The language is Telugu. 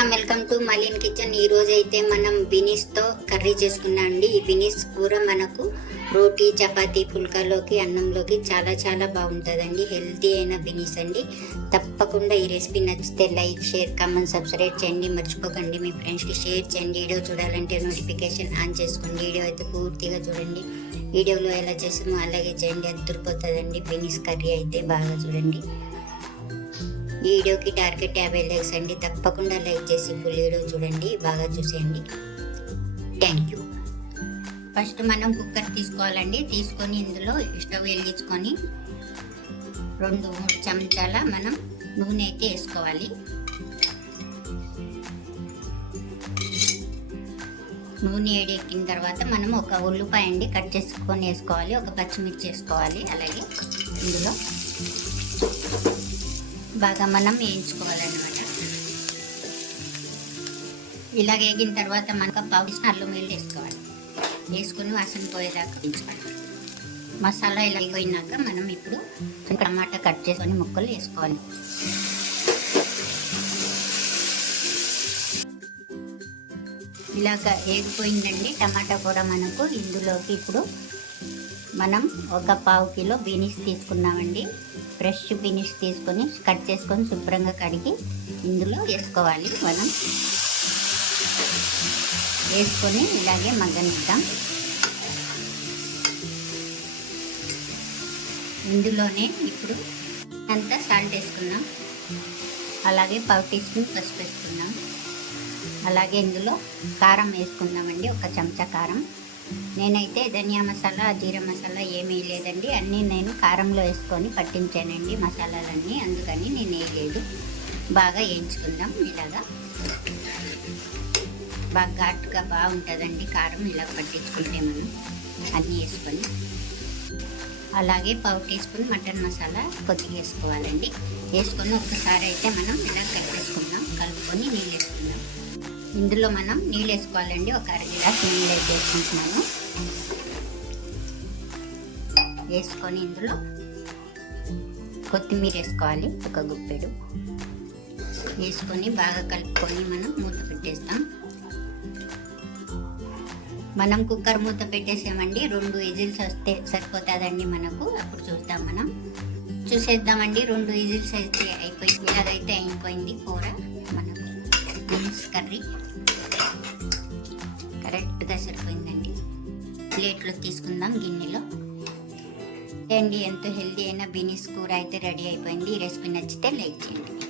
Welcome welcome to మలిన్ kitchen. ఈ రోజు అయితే మనం బినీస్తో కర్రీ చేసుకున్నాం అండి. ఈ బినీస్ కూర మనకు రోటీ చపాతీ పుల్కాలోకి అన్నంలోకి చాలా చాలా బాగుంటుందండి. హెల్తీ అయిన బినీస్ అండి. తప్పకుండా ఈ రెసిపీ నచ్చితే లైక్ షేర్ కామెంట్ సబ్స్క్రైబ్ చేయండి. మర్చిపోకండి మీ ఫ్రెండ్స్కి షేర్ చేయండి. వీడియో చూడాలంటే నోటిఫికేషన్ ఆన్ చేసుకోండి వీడియో అయితే పూర్తిగా చూడండి. వీడియోలో ఎలా చేసామో అలాగే చేయండి. అది దొరికిపోతుందండి. బినీస్ కర్రీ అయితే బాగా చూడండి. ఈ వీడియోకి టార్గెట్ యాభై లైక్స్ అండి. తప్పకుండా లైక్ చేసి ఫుల్ వీడియో చూడండి. బాగా చూసేయండి. థ్యాంక్ యూ ఫస్ట్ మనం కుక్కర్ తీసుకోవాలండి. తీసుకొని ఇందులో స్టవ్ వెలిగించుకొని రెండు మూడు చెంచాల మనం నూనె అయితే వేసుకోవాలి. నూనె వేడెక్కిన తర్వాత మనం ఒక ఉల్లిపాయ అండి కట్ చేసుకొని వేసుకోవాలి. ఒక పచ్చిమిర్చి వేసుకోవాలి. అలాగే ఇందులో బాగా మనం వేయించుకోవాలన్నమాట. ఇలా వేగిన తర్వాత మనకు పావు అల్లం వేలు వేసుకోవాలి. వేసుకుని వాసన పోయేదాకా వేయించుకోవాలి మసాలా ఇలా పోయినాక మనం ఇప్పుడు టమాటా కట్ చేసుకొని ముక్కలు వేసుకోవాలి. ఇలాగ వేగిపోయిందండి టమాటా కూడా మనకు. ఇందులోకి ఇప్పుడు మనం ఒక పావు కిలో బీనీస్ తీసుకున్నామండి. ఫ్రెష్ బీనీస్ తీసుకొని కట్ చేసుకొని శుభ్రంగా కడిగి ఇందులో వేసుకోవాలి మనం. వేసుకొని ఇలాగే మగ్గనిద్దాం. ఇందులోనే ఇప్పుడు అంతా సాల్ట్ వేసుకున్నాం అలాగే పావు టీ స్పూన్ పసుపు వేసుకున్నాం అలాగే ఇందులో కారం వేసుకుందామండి. ఒక చెంచా కారం. నేనైతే ధనియా మసాలా జీరా మసాలా ఏమీ లేదండి. అన్నీ నేను కారంలో వేసుకొని పట్టించానండి మసాలాలన్నీ. అందుకని నేను వేయలేదు బాగా వేయించుకుందాం ఇలాగా. బాగా ఘాటుగా బాగుంటుందండి కారం. ఇలా పట్టించుకుంటే మనం అన్నీ వేసుకొని. అలాగే పావు టీ స్పూన్ మటన్ మసాలా కొద్దిగా వేసుకోవాలండి. వేసుకొని ఒక్కసారి అయితే మనం ఇలా కలిపేసుకుందాం కలుపుకొని నీళ్ళు ఇందులో మనం నీళ్ళు వేసుకోవాలండి. ఒక అర గిలాస్ నీళ్ళు వేసుకుంటున్నాను వేసుకొని ఇందులో కొత్తిమీర వేసుకోవాలి ఒక గుప్పెడు. వేసుకొని బాగా కలుపుకొని మనం మూత పెట్టేస్తాం. మనం కుక్కర్ మూత పెట్టేసామండి. రెండు విజిల్స్ వస్తే సరిపోతుందండి మనకు. అప్పుడు చూద్దాం మనం. చూసేద్దామండి. రెండు విజిల్స్ అయితే అయిపోయింది అదైతే అయిపోయింది కూర. కర్రీ. కరెక్ట్గా సరిపోయిందండి. ప్లేట్లో తీసుకుందాం గిన్నెలో. అండి ఎంతో హెల్దీ అయిన బీనీస్ కూర అయితే రెడీ అయిపోయింది. ఈ రెసిపీ నచ్చితే లైక్ చేయండి.